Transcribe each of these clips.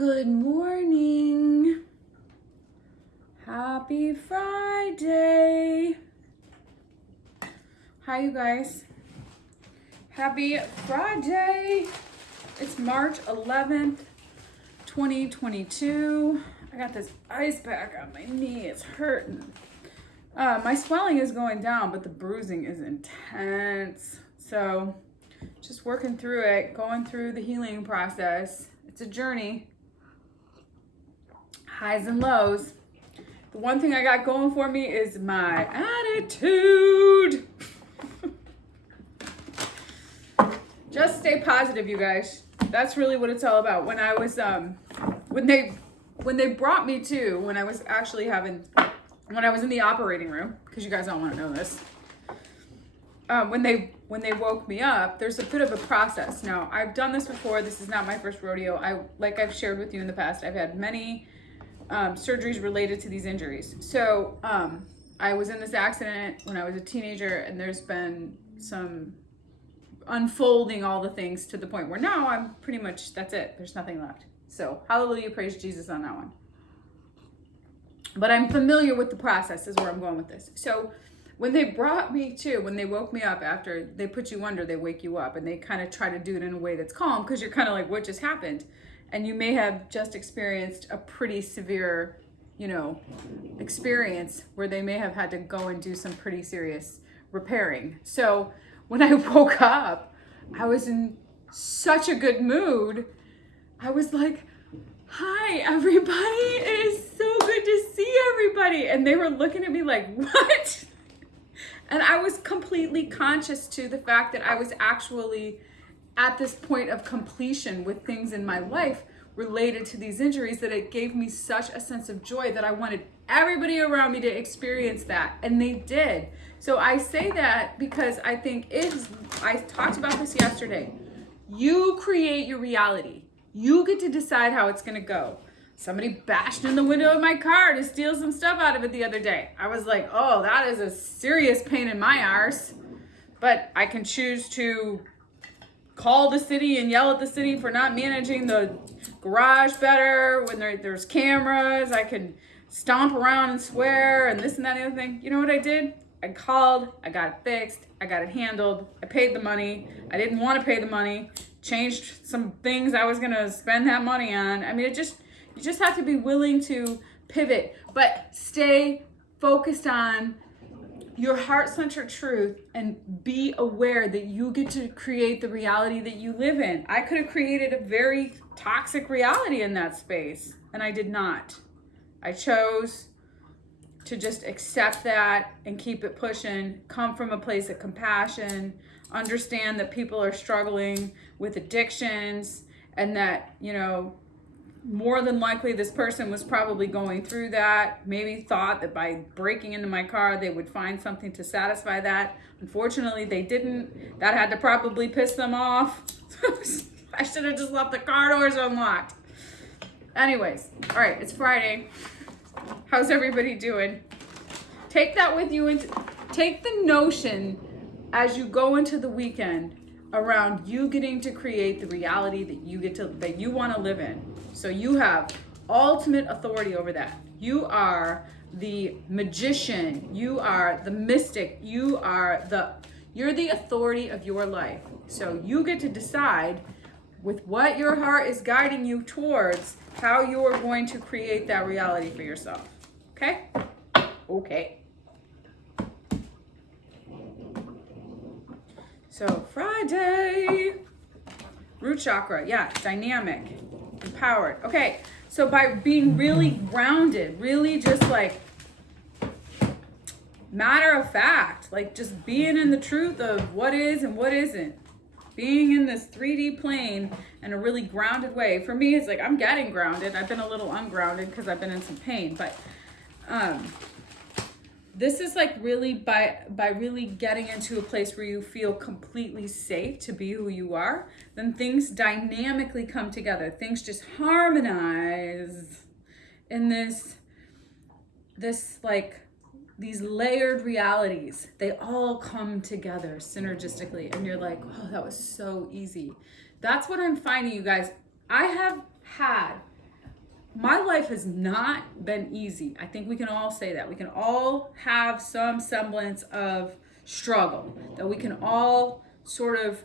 Good morning. Happy Friday. Hi, you guys. Happy Friday. It's March 11th, 2022. I got this ice pack on my knee. It's hurting. My swelling is going down, but the bruising is intense. So just working through it, going through the healing process. It's a journey. Highs and lows. The one thing I got going for me is my attitude. Just stay positive, you guys. That's really what it's all about. When I was when they brought me to, when I was in the operating room, because you guys don't want to know this. When they woke me up, there's a bit of a process. Now, I've done this before. This is not my first rodeo. Like I've shared with you in the past, I've had many surgeries related to these injuries. So I was in this accident when I was a teenager, and there's been some unfolding all the things to the point where now I'm pretty much, that's it. There's nothing left. So hallelujah, praise Jesus on that one. But I'm familiar with the process is where I'm going with this. So when they woke me up after they put you under, they wake you up, and they kind of try to do it in a way that's calm, because you're kind of like, what just happened? And you may have just experienced a pretty severe, experience where they may have had to go and do some pretty serious repairing. So when I woke up, I was in such a good mood. I was like, hi, everybody. It is so good to see everybody. And they were looking at me like, what? And I was completely conscious to the fact that I was actually at this point of completion with things in my life related to these injuries, that it gave me such a sense of joy that I wanted everybody around me to experience that. And they did. So I say that because I think I talked about this yesterday. You create your reality. You get to decide how it's going to go. Somebody bashed in the window of my car to steal some stuff out of it the other day. I was like, oh, that is a serious pain in my arse. But I can choose to call the city and yell at the city for not managing the garage better when there's cameras. I can stomp around and swear and this and that and the other thing. You know what I did? I called, I got it fixed, I got it handled, I paid the money. I didn't want to pay the money, changed some things I was going to spend that money on. I mean, you just have to be willing to pivot, but stay focused on your heart-centered truth and be aware that you get to create the reality that you live in. I could have created a very toxic reality in that space, and I did not. I chose to just accept that and keep it pushing, come from a place of compassion, understand that people are struggling with addictions, and that, more than likely this person was probably going through that, maybe thought that by breaking into my car they would find something to satisfy that. Unfortunately, they didn't. That had to probably piss them off. I should have just left the car doors unlocked. Anyways, all right, it's Friday. How's everybody doing? Take that with you, and take the notion as you go into the weekend around you getting to create the reality that you want to live in. So you have ultimate authority over that. You are the magician. You are the mystic. You're the authority of your life. So you get to decide with what your heart is guiding you towards how you are going to create that reality for yourself. Okay? Okay. So Friday, root chakra, yeah, dynamic, empowered. Okay, so by being really grounded, really just like matter of fact, like just being in the truth of what is and what isn't, being in this 3D plane in a really grounded way. For me, it's like I'm getting grounded. I've been a little ungrounded because I've been in some pain, but this is like really by really getting into a place where you feel completely safe to be who you are, then things dynamically come together. Things just harmonize in this like these layered realities. They all come together synergistically, and you're like, oh, that was so easy. That's what I'm finding, you guys. I have had my life has not been easy. I think we can all say that. We can all have some semblance of struggle that we can all sort of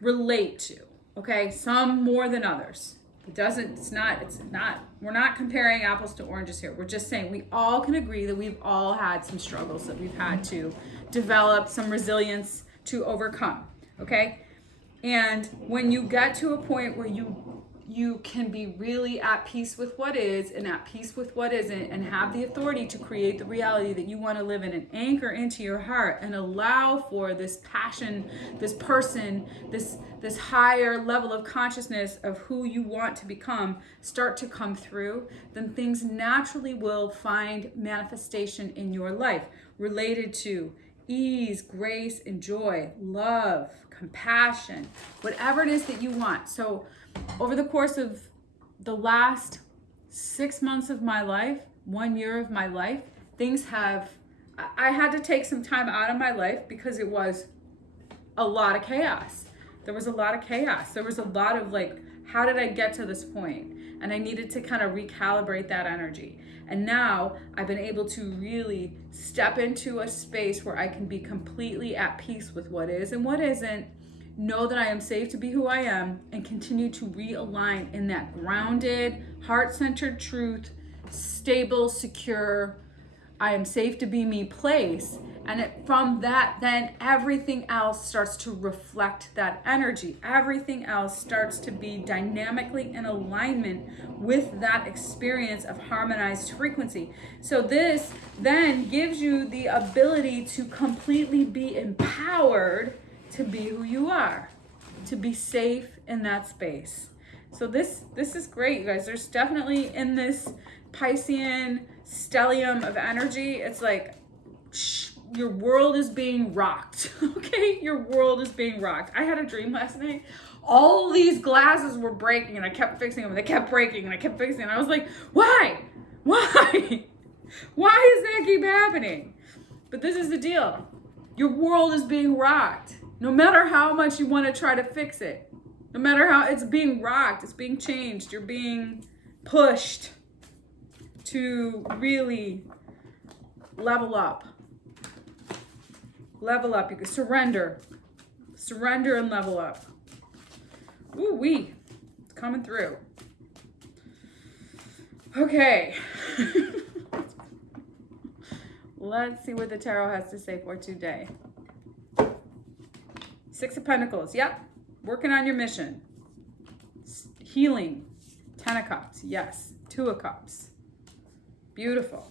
relate to. Okay, some more than others. We're not comparing apples to oranges here. We're just saying we all can agree that we've all had some struggles that we've had to develop some resilience to overcome. Okay, and when you get to a point where you can be really at peace with what is and at peace with what isn't, and have the authority to create the reality that you want to live in, and anchor into your heart and allow for this passion, this person, this higher level of consciousness of who you want to become start to come through, then things naturally will find manifestation in your life related to ease, grace, and joy, love, compassion, whatever it is that you want. So over the course of the last 6 months of my life, 1 year of my life, I had to take some time out of my life because it was a lot of chaos. There was a lot of chaos. There was a lot of like, how did I get to this point? And I needed to kind of recalibrate that energy. And now I've been able to really step into a space where I can be completely at peace with what is and what isn't, know that I am safe to be who I am, and continue to realign in that grounded, heart-centered truth, stable, secure, I am safe to be me place. And from that, then everything else starts to reflect that energy. Everything else starts to be dynamically in alignment with that experience of harmonized frequency. So this then gives you the ability to completely be empowered to be who you are, to be safe in that space. So this is great, you guys. There's definitely in this Piscean stellium of energy, it's like, your world is being rocked. Okay, your world is being rocked. I had a dream last night. All these glasses were breaking and I kept fixing them and they kept breaking and I kept fixing them. I was like, why does that keep happening? But this is the deal. Your world is being rocked. No matter how much you want to try to fix it, no matter how it's being rocked, it's being changed, you're being pushed to really level up. Level up. You can surrender and level up. Ooh wee, it's coming through. Okay. Let's see what the tarot has to say for today. 6 of Pentacles. Yep. Working on your mission. Healing. 10 of Cups. Yes. 2 of Cups. Beautiful.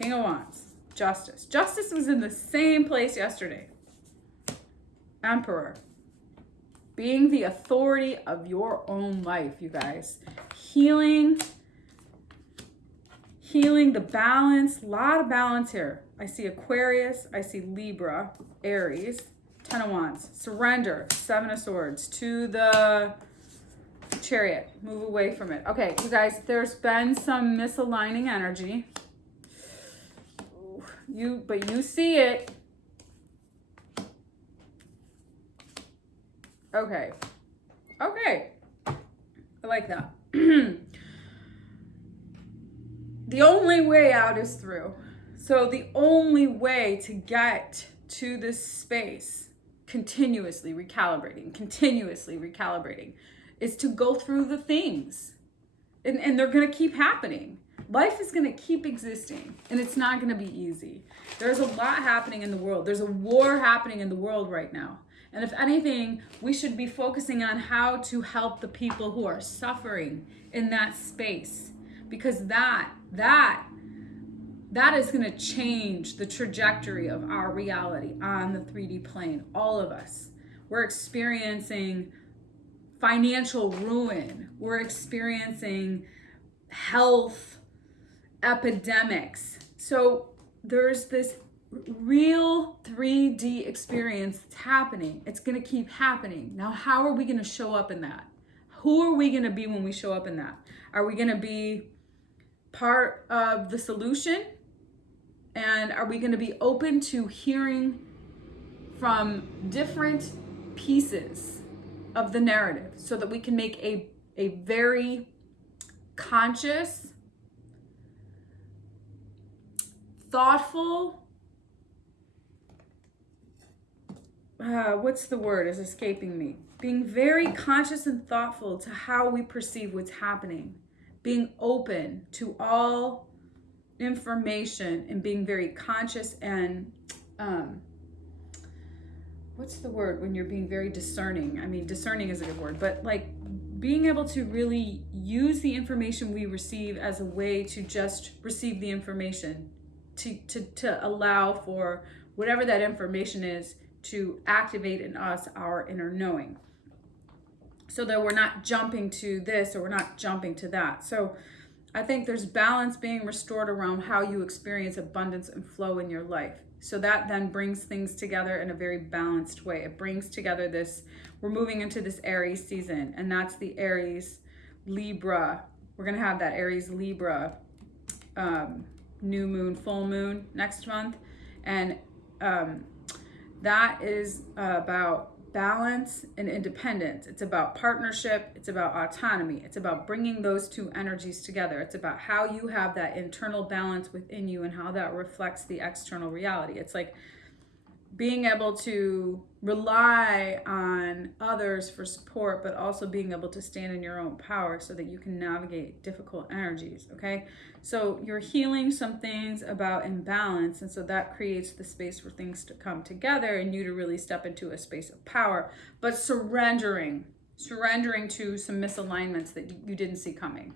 King of Wands. Justice. Justice was in the same place yesterday. Emperor. Being the authority of your own life, you guys. Healing the balance. A lot of balance here. I see Aquarius. I see Libra. Aries. 10 of Wands. Surrender. 7 of Swords. To the Chariot. Move away from it. Okay, you guys, there's been some misaligning energy. But you see it. Okay. I like that. The only way out is through. So the only way to get to this space, continuously recalibrating, is to go through the things. And they're going to keep happening. Life is going to keep existing, and it's not going to be easy. There's a lot happening in the world. There's a war happening in the world right now. And if anything, we should be focusing on how to help the people who are suffering in that space, because that is going to change the trajectory of our reality on the 3D plane. All of us. We're experiencing financial ruin. We're experiencing health epidemics. So there's this real 3D experience that's happening. It's going to keep happening. Now, how are we going to show up in that? Who are we going to be when we show up in that? Are we going to be part of the solution? And are we going to be open to hearing from different pieces of the narrative so that we can make a very conscious thoughtful, what's the word is escaping me? Being very conscious and thoughtful to how we perceive what's happening. Being open to all information and being very conscious and, what's the word when you're being very discerning? I mean, discerning is a good word, but like being able to really use the information we receive as a way to just receive the information, to allow for whatever that information is to activate in us our inner knowing, so that we're not jumping to this or we're not jumping to that. So I think there's balance being restored around how you experience abundance and flow in your life. So that then brings things together in a very balanced way. It brings together this, we're moving into this Aries season, and that's the Aries Libra. We're going to have that Aries Libra new moon, full moon next month. And that is about balance and independence. It's about partnership. It's about autonomy. It's about bringing those two energies together. It's about how you have that internal balance within you and how that reflects the external reality. It's like being able to rely on others for support, but also being able to stand in your own power so that you can navigate difficult energies, okay? So you're healing some things about imbalance, and so that creates the space for things to come together and you to really step into a space of power, but surrendering to some misalignments that you didn't see coming.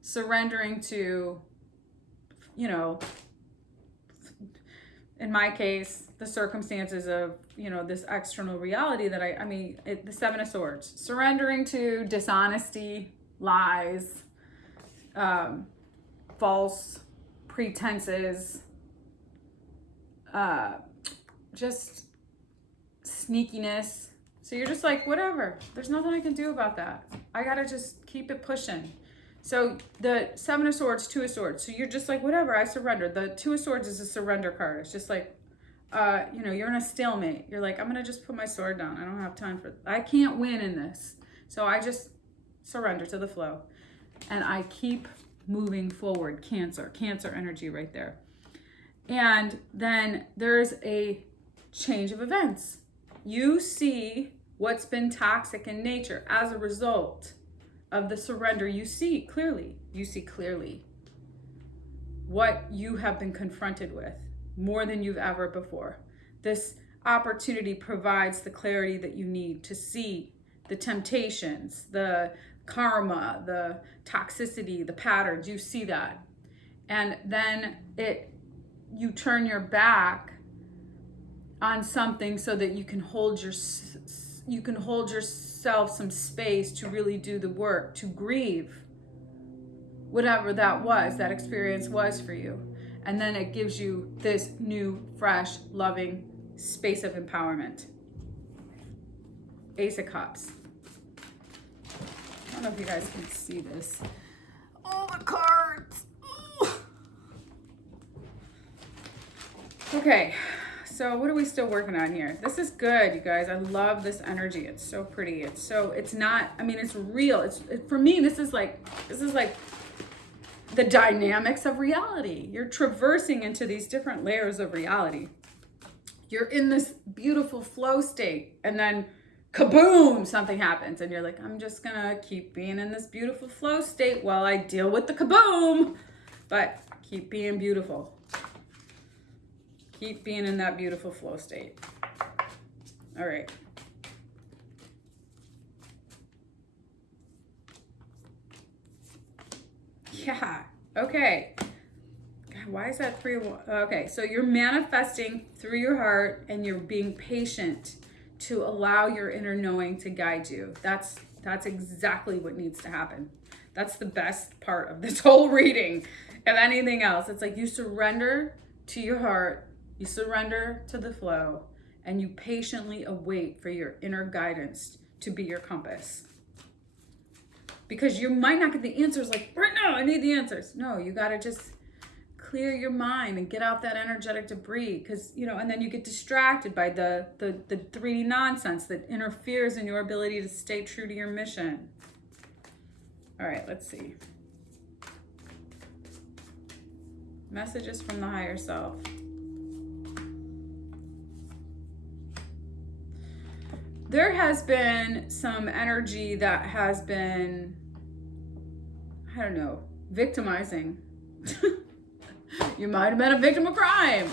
Surrendering to, you know, in my case, the circumstances of, you know, this external reality that the Seven of Swords, surrendering to dishonesty, lies, false pretenses, just sneakiness. So you're just like, whatever, there's nothing I can do about that. I gotta just keep it pushing. So the Seven of Swords, Two of Swords. So you're just like, whatever, I surrender. The Two of Swords is a surrender card. It's just like, you know, you're in a stalemate. You're like, I'm going to just put my sword down. I don't have time I can't win in this. So I just surrender to the flow. And I keep moving forward. Cancer energy right there. And then there's a change of events. You see what's been toxic in nature as a result of the surrender. You see clearly what you have been confronted with more than you've ever before. This opportunity provides the clarity that you need to see the temptations, the karma, the toxicity, the patterns. You see that. And then you turn your back on something so that you can hold yourself some space to really do the work, to grieve whatever that experience was for you. And then it gives you this new, fresh, loving space of empowerment. Ace of Cups. I don't know if you guys can see this. All the cards. Ooh. Okay. So what are we still working on here? This is good, you guys. I love this energy. It's so pretty. It's not, I mean, it's real. For me, this is like the dynamics of reality. You're traversing into these different layers of reality. You're in this beautiful flow state, and then kaboom, something happens. And you're like, I'm just gonna keep being in this beautiful flow state while I deal with the kaboom. But keep being beautiful. Keep being in that beautiful flow state. All right. Yeah. Okay. God, why is that 3? Okay. So you're manifesting through your heart and you're being patient to allow your inner knowing to guide you. That's exactly what needs to happen. That's the best part of this whole reading. If anything else, it's like you surrender to your heart. You surrender to the flow and you patiently await for your inner guidance to be your compass. Because you might not get the answers like, right now, I need the answers. No, you got to just clear your mind and get out that energetic debris. Because, you know, and then you get distracted by the 3D nonsense that interferes in your ability to stay true to your mission. All right, let's see. Messages from the higher self. There has been some energy that has been, I don't know, victimizing. You might have been a victim of crime.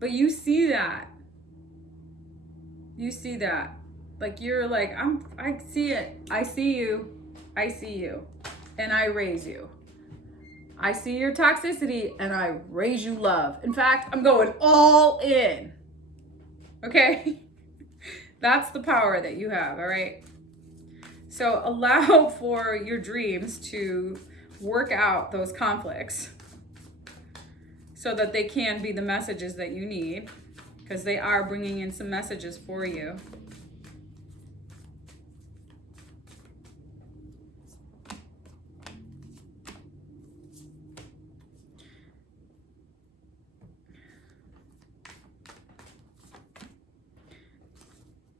But you see that. You see that. Like you're like, I see it. I see you. I see you. And I raise you. I see your toxicity and I raise you love. In fact, I'm going all in. Okay? That's the power that you have, all right? So allow for your dreams to work out those conflicts so that they can be the messages that you need, because they are bringing in some messages for you.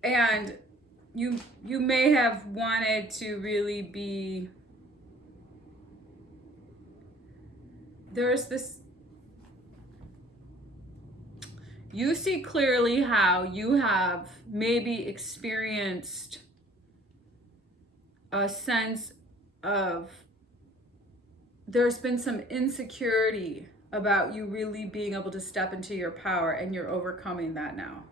And you may have wanted to really be, there's this, you see clearly how you have maybe experienced a sense of, there's been some insecurity about you really being able to step into your power, and you're overcoming that now.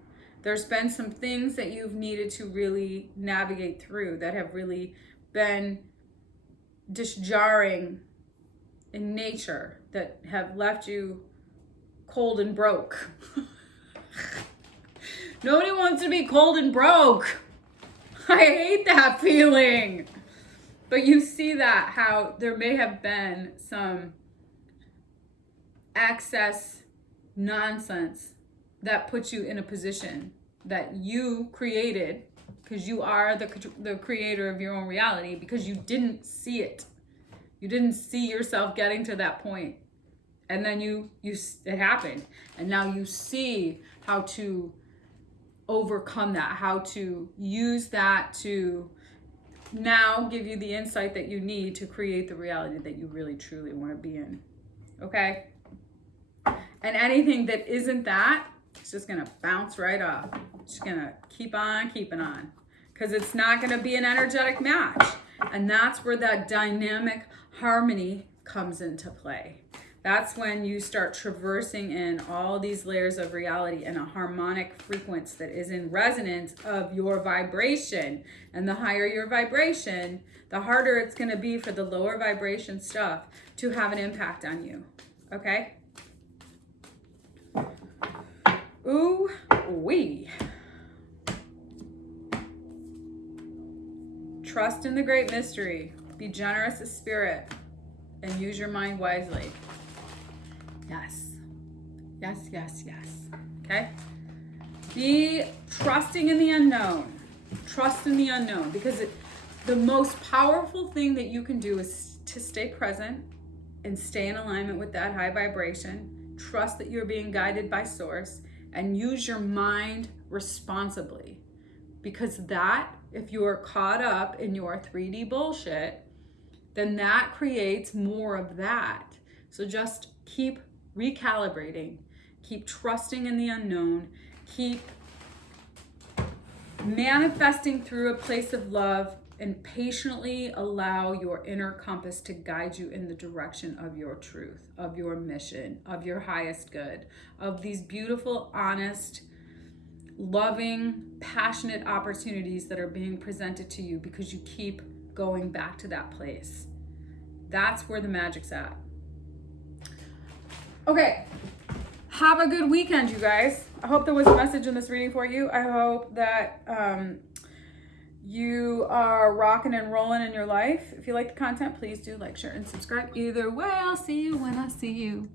There's been some things that you've needed to really navigate through that have really been just jarring in nature, that have left you cold and broke. Nobody wants to be cold and broke. I hate that feeling. But you see that, how there may have been some excess nonsense that puts you in a position that you created, because you are the creator of your own reality, because you didn't see it. You didn't see yourself getting to that point. And then it happened. And now you see how to overcome that, how to use that to now give you the insight that you need to create the reality that you really truly want to be in. Okay? And anything that isn't that, it's just gonna bounce right off. It's just gonna keep on keeping on, because it's not gonna be an energetic match. And that's where that dynamic harmony comes into play. That's when you start traversing in all these layers of reality in a harmonic frequency that is in resonance of your vibration. And the higher your vibration, the harder it's gonna be for the lower vibration stuff to have an impact on you, okay? Ooh, wee. Trust in the great mystery. Be generous of spirit and use your mind wisely. Yes. Yes, yes, yes. Okay? Be trusting in the unknown. Trust in the unknown, because the most powerful thing that you can do is to stay present and stay in alignment with that high vibration. Trust that you're being guided by source, and use your mind responsibly, because that, if you are caught up in your 3D bullshit, then that creates more of that. So just keep recalibrating, keep trusting in the unknown, keep manifesting through a place of love, and patiently allow your inner compass to guide you in the direction of your truth, of your mission, of your highest good, of these beautiful, honest, loving, passionate opportunities that are being presented to you, because you keep going back to that place. That's where the magic's at. Okay, have a good weekend, you guys. I hope there was a message in this reading for you. I hope that you are rocking and rolling in your life. If you like the content, please do like, share, and subscribe. Either way, I'll see you when I see you.